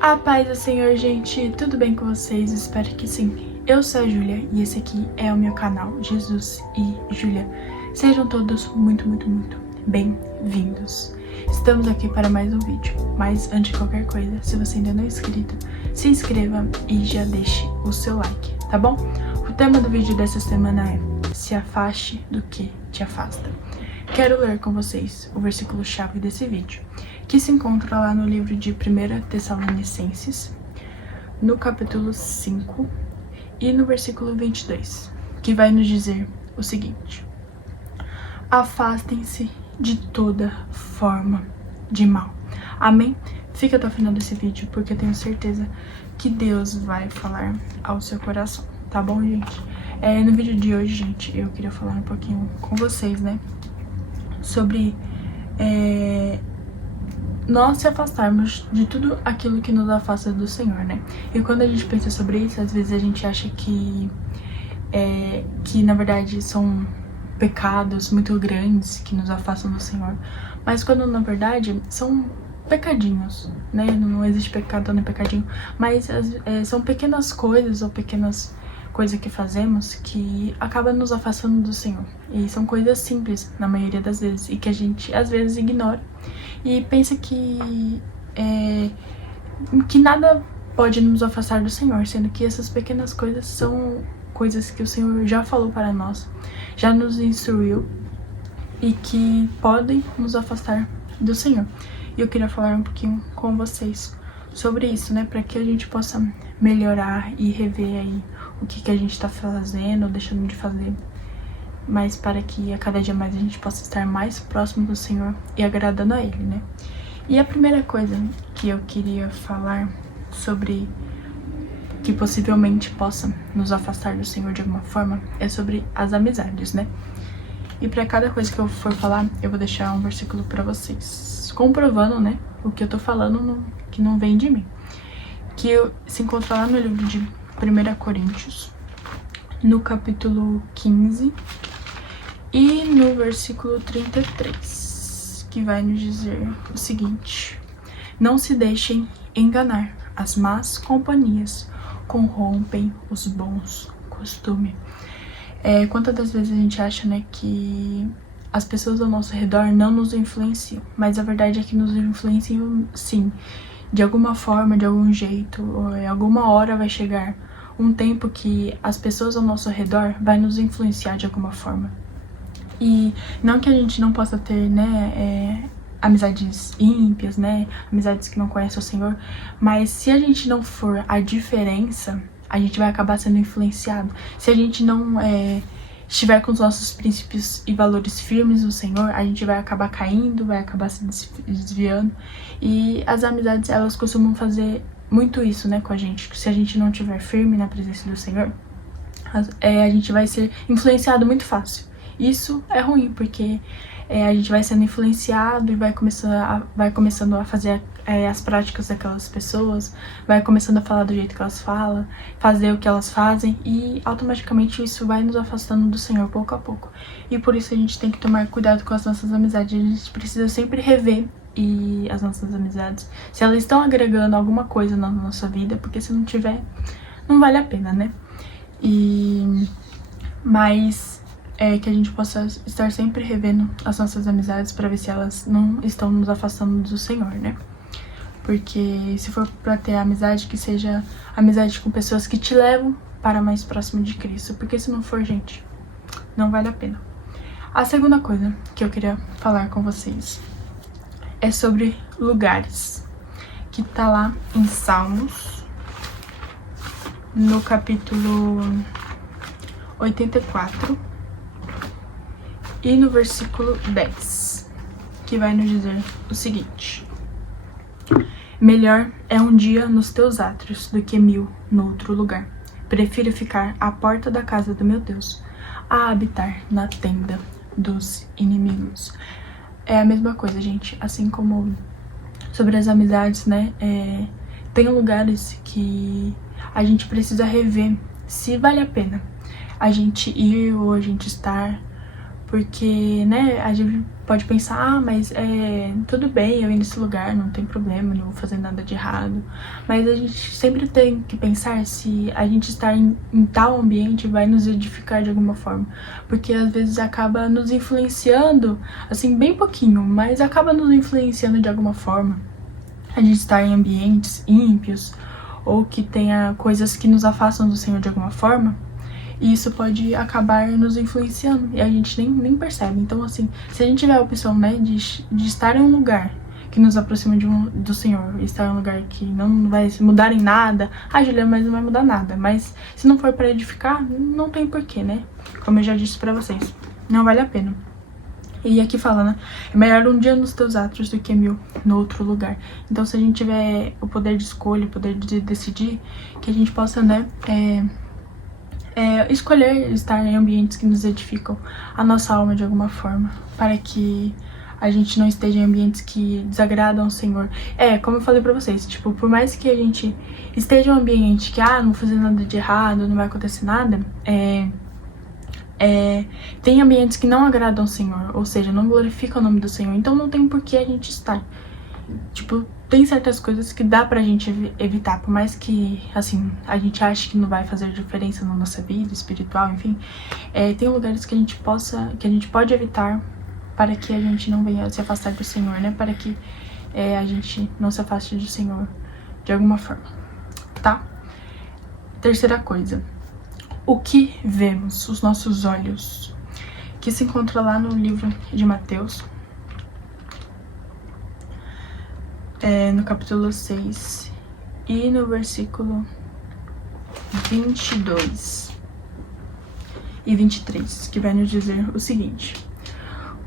A paz do Senhor, gente, tudo bem com vocês? Espero que sim. Eu sou a Júlia e esse aqui é o meu canal Jesus e Júlia. Sejam todos muito bem-vindos. Estamos aqui para mais um vídeo, mas antes de qualquer coisa, se você ainda não é inscrito, se inscreva e já deixe o seu like, tá bom? O tema do vídeo dessa semana é: se afaste do que te afasta. Quero ler com vocês o versículo-chave desse vídeo, que se encontra lá no livro de 1 Tessalonicenses, no capítulo 5 e no versículo 22, que vai nos dizer o seguinte: afastem-se de toda forma de mal. Amém? Fica até o final desse vídeo, porque eu tenho certeza que Deus vai falar ao seu coração, tá bom, gente? No vídeo de hoje, gente, eu queria falar um pouquinho com vocês, né, sobre nós se afastarmos de tudo aquilo que nos afasta do Senhor, né? E quando a gente pensa sobre isso, às vezes a gente acha que na verdade são pecados muito grandes que nos afastam do Senhor, mas quando na verdade são pecadinhos, né? Não existe pecado nem pecadinho, mas são pequenas coisas ou pequenas coisas que fazemos que acaba nos afastando do Senhor. E são coisas simples na maioria das vezes e que a gente às vezes ignora e pensa que nada pode nos afastar do Senhor, sendo que essas pequenas coisas são coisas que o Senhor já falou para nós, já nos instruiu e que podem nos afastar do Senhor. E eu queria falar um pouquinho com vocês sobre isso, né, para que a gente possa melhorar e rever aí o que a gente está fazendo ou deixando de fazer, mas para que a cada dia mais a gente possa estar mais próximo do Senhor e agradando a Ele, né? E a primeira coisa que eu queria falar sobre que possivelmente possa nos afastar do Senhor de alguma forma é sobre as amizades, né? E para cada coisa que eu for falar, eu vou deixar um versículo para vocês, comprovando, né, o que eu tô falando que não vem de mim, que se encontra lá no livro de 1 Coríntios, no capítulo 15 e no versículo 33, que vai nos dizer o seguinte: não se deixem enganar, as más companhias corrompem os bons costumes. Quantas das vezes a gente acha, né, que as pessoas ao nosso redor não nos influenciam, mas a verdade é que nos influenciam sim, de alguma forma, de algum jeito, ou em alguma hora vai chegar um tempo que as pessoas ao nosso redor vai nos influenciar de alguma forma. E não que a gente não possa ter, né, amizades ímpias, né, amizades que não conhecem o Senhor, mas se a gente não for a diferença, a gente vai acabar sendo influenciado. Se a gente não estiver com os nossos princípios e valores firmes no Senhor, a gente vai acabar caindo, vai acabar se desviando. E as amizades, elas costumam fazer muito isso, né, com a gente. Se a gente não estiver firme na presença do Senhor, a gente vai ser influenciado muito fácil. Isso é ruim, porque a gente vai sendo influenciado e vai começando a fazer as práticas daquelas pessoas, vai começando a falar do jeito que elas falam, fazer o que elas fazem, e automaticamente isso vai nos afastando do Senhor pouco a pouco. E por isso a gente tem que tomar cuidado com as nossas amizades. A gente precisa sempre rever as nossas amizades, se elas estão agregando alguma coisa na nossa vida, porque se não tiver, não vale a pena, né? Mas que a gente possa estar sempre revendo as nossas amizades para ver se elas não estão nos afastando do Senhor, né? Porque se for para ter amizade, que seja amizade com pessoas que te levam para mais próximo de Cristo, porque se não for, gente, não vale a pena. A segunda coisa que eu queria falar com vocês é sobre lugares, que tá lá em Salmos, no capítulo 84 e no versículo 10, que vai nos dizer o seguinte: melhor é um dia nos teus átrios do que 1000 no outro lugar. Prefiro ficar à porta da casa do meu Deus a habitar na tenda dos inimigos. É a mesma coisa, gente, assim como sobre as amizades, né, tem lugares que a gente precisa rever se vale a pena a gente ir ou a gente estar, Porque, né, a gente pode pensar, mas tudo bem eu ir nesse lugar, não tem problema, não vou fazer nada de errado. Mas a gente sempre tem que pensar se a gente estar em tal ambiente vai nos edificar de alguma forma. Porque às vezes acaba nos influenciando, assim, bem pouquinho, mas acaba nos influenciando de alguma forma. A gente estar em ambientes ímpios, ou que tenha coisas que nos afastam do Senhor de alguma forma. E isso pode acabar nos influenciando e a gente nem percebe. Então, assim, se a gente tiver a opção, né, de estar em um lugar que nos aproxima do Senhor, estar em um lugar que não vai mudar em nada, Juliana, mas não vai mudar nada. Mas se não for para edificar, não tem porquê, né? Como eu já disse pra vocês, não vale a pena. E aqui fala, né? É melhor um dia nos teus atos do que 1000 no outro lugar. Então, se a gente tiver o poder de escolha, o poder de decidir, que a gente possa, né, escolher estar em ambientes que nos edificam a nossa alma de alguma forma, para que a gente não esteja em ambientes que desagradam o Senhor. Como eu falei pra vocês, tipo, por mais que a gente esteja em um ambiente que, não vou fazer nada de errado, não vai acontecer nada, tem ambientes que não agradam o Senhor, ou seja, não glorificam o nome do Senhor, então não tem por que a gente estar. Tipo, tem certas coisas que dá pra gente evitar, por mais que, assim, a gente ache que não vai fazer diferença na nossa vida espiritual, enfim. Tem lugares que a gente pode evitar para que a gente não venha se afastar do Senhor, né? Para que a gente não se afaste do Senhor de alguma forma, tá? Terceira coisa. O que vemos? Os nossos olhos. Que se encontra lá no livro de Mateus, no capítulo 6 e no versículo 22 e 23, que vai nos dizer o seguinte: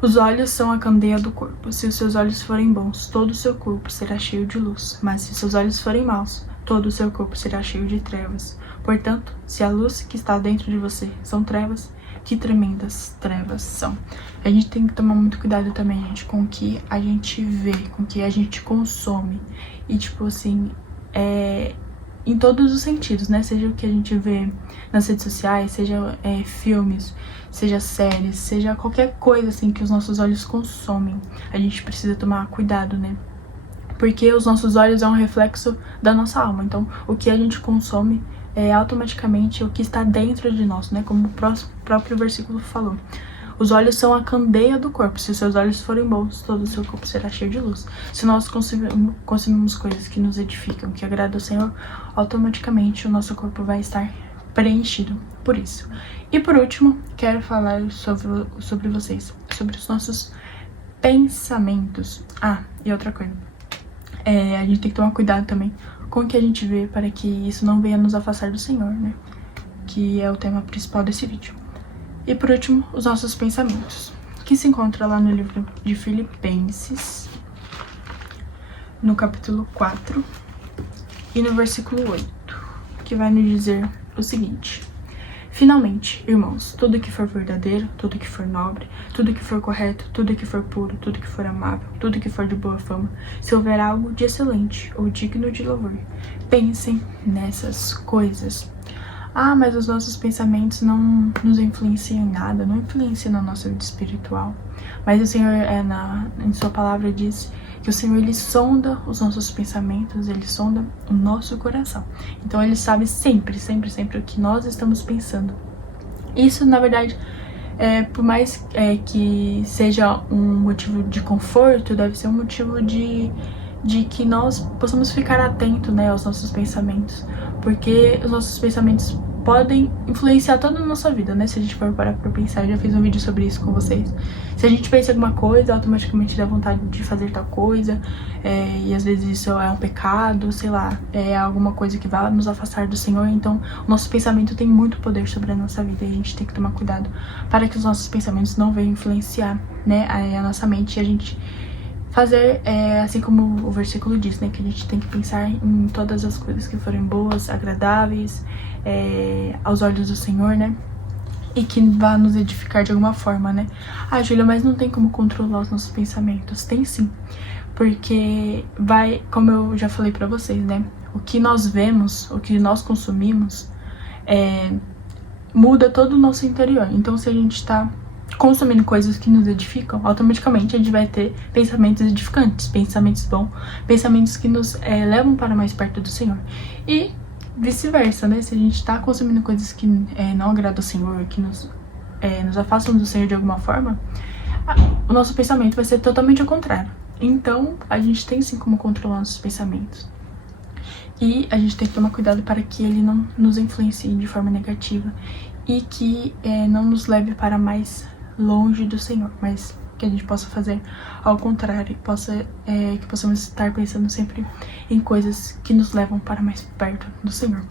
os olhos são a candeia do corpo. Se os seus olhos forem bons, todo o seu corpo será cheio de luz. Mas se seus olhos forem maus, todo o seu corpo será cheio de trevas. Portanto, se a luz que está dentro de você são trevas, que tremendas trevas são. A gente tem que tomar muito cuidado também, gente, com o que a gente vê, com o que a gente consome. E, tipo assim, em todos os sentidos, né? Seja o que a gente vê nas redes sociais, seja filmes, seja séries, seja qualquer coisa, assim, que os nossos olhos consomem. A gente precisa tomar cuidado, né? Porque os nossos olhos é um reflexo da nossa alma. Então, o que a gente consome automaticamente o que está dentro de nós, né? Como o próprio versículo falou. Os olhos são a candeia do corpo. Se os seus olhos forem bons, todo o seu corpo será cheio de luz. Se nós consumimos coisas que nos edificam, que agradam ao Senhor, automaticamente o nosso corpo vai estar preenchido por isso. E por último, quero falar sobre vocês, sobre os nossos pensamentos. E outra coisa. A gente tem que tomar cuidado também com o que a gente vê, para que isso não venha nos afastar do Senhor, né? Que é o tema principal desse vídeo. E por último, os nossos pensamentos, que se encontra lá no livro de Filipenses, no capítulo 4 e no versículo 8, que vai nos dizer o seguinte: finalmente, irmãos, tudo que for verdadeiro, tudo que for nobre, tudo que for correto, tudo que for puro, tudo que for amável, tudo que for de boa fama, se houver algo de excelente ou digno de louvor, pensem nessas coisas. Mas os nossos pensamentos não nos influenciam em nada, não influenciam na nossa vida espiritual. Mas o Senhor, em sua palavra, diz que o Senhor, ele sonda os nossos pensamentos, ele sonda o nosso coração. Então ele sabe sempre, sempre, sempre o que nós estamos pensando. Isso, na verdade, por mais que seja um motivo de conforto, deve ser um motivo de que nós possamos ficar atentos, né, aos nossos pensamentos. Porque os nossos pensamentos podem influenciar toda a nossa vida, né? Se a gente for parar pra pensar, eu já fiz um vídeo sobre isso com vocês. Se a gente pensa em alguma coisa, automaticamente dá vontade de fazer tal coisa, e às vezes isso é um pecado, sei lá, é alguma coisa que vai nos afastar do Senhor. Então, o nosso pensamento tem muito poder sobre a nossa vida, e a gente tem que tomar cuidado para que os nossos pensamentos não venham influenciar, né, a nossa mente, e a gente fazer, assim como o versículo diz, né, que a gente tem que pensar em todas as coisas que forem boas, agradáveis, aos olhos do Senhor, né, e que vá nos edificar de alguma forma, né. Júlia, mas não tem como controlar os nossos pensamentos. Tem sim, porque como eu já falei pra vocês, né, o que nós vemos, o que nós consumimos, muda todo o nosso interior. Então, se a gente tá consumindo coisas que nos edificam, automaticamente a gente vai ter pensamentos edificantes, pensamentos bons, pensamentos que nos levam para mais perto do Senhor. E vice-versa, né? Se a gente tá consumindo coisas que não agradam ao Senhor, que nos afastam do Senhor de alguma forma, o nosso pensamento vai ser totalmente ao contrário. Então, a gente tem sim como controlar nossos pensamentos. E a gente tem que tomar cuidado para que ele não nos influencie de forma negativa e que não nos leve para mais longe do Senhor, mas que a gente possa fazer ao contrário, que possamos estar pensando sempre em coisas que nos levam para mais perto do Senhor.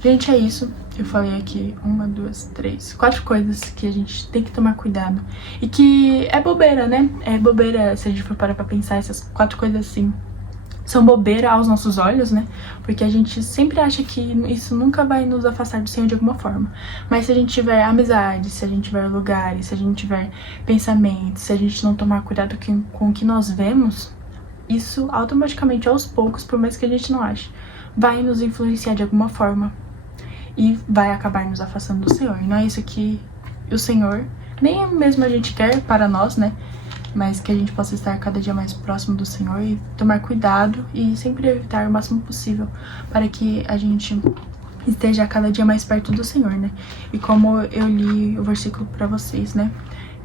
Gente, é isso. Eu falei aqui 1, 2, 3, 4 coisas que a gente tem que tomar cuidado e que é bobeira, né? É bobeira se a gente for parar pra pensar. Essas 4 coisas assim são bobeira aos nossos olhos, né? Porque a gente sempre acha que isso nunca vai nos afastar do Senhor de alguma forma. Mas se a gente tiver amizade, se a gente tiver lugares, se a gente tiver pensamentos, se a gente não tomar cuidado com o que nós vemos, isso automaticamente, aos poucos, por mais que a gente não ache, vai nos influenciar de alguma forma e vai acabar nos afastando do Senhor. E não é isso que o Senhor, nem mesmo a gente quer para nós, né? Mas que a gente possa estar cada dia mais próximo do Senhor e tomar cuidado e sempre evitar o máximo possível para que a gente esteja cada dia mais perto do Senhor, né? E como eu li o versículo para vocês, né?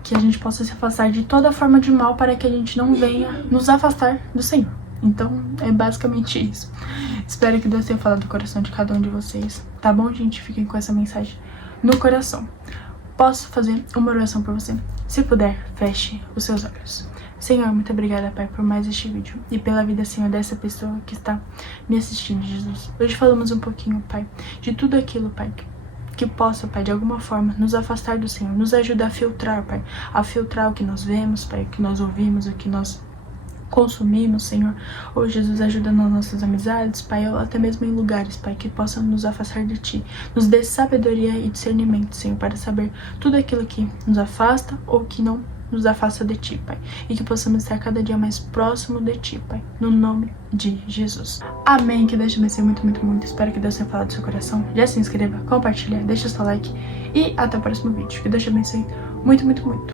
Que a gente possa se afastar de toda forma de mal para que a gente não venha nos afastar do Senhor. Então, é basicamente isso. Espero que Deus tenha falado do coração de cada um de vocês. Tá bom, gente? Fiquem com essa mensagem no coração. Posso fazer uma oração por você? Se puder, feche os seus olhos. Senhor, muito obrigada, Pai, por mais este vídeo e pela vida, Senhor, dessa pessoa que está me assistindo, Jesus. Hoje falamos um pouquinho, Pai, de tudo aquilo, Pai, que possa, Pai, de alguma forma nos afastar do Senhor, nos ajudar a filtrar, Pai, a filtrar o que nós vemos, Pai, o que nós ouvimos, o que nós consumimos, Senhor. Ô Jesus, ajuda nas nossas amizades, Pai, ou até mesmo em lugares, Pai, que possam nos afastar de Ti. Nos dê sabedoria e discernimento, Senhor, para saber tudo aquilo que nos afasta ou que não nos afasta de Ti, Pai. E que possamos estar cada dia mais próximo de Ti, Pai. No nome de Jesus. Amém. Que Deus te abençoe muito, muito, muito. Espero que Deus tenha falado do seu coração. Já se inscreva, compartilha, deixa o seu like e até o próximo vídeo. Que Deus te abençoe muito, muito, muito.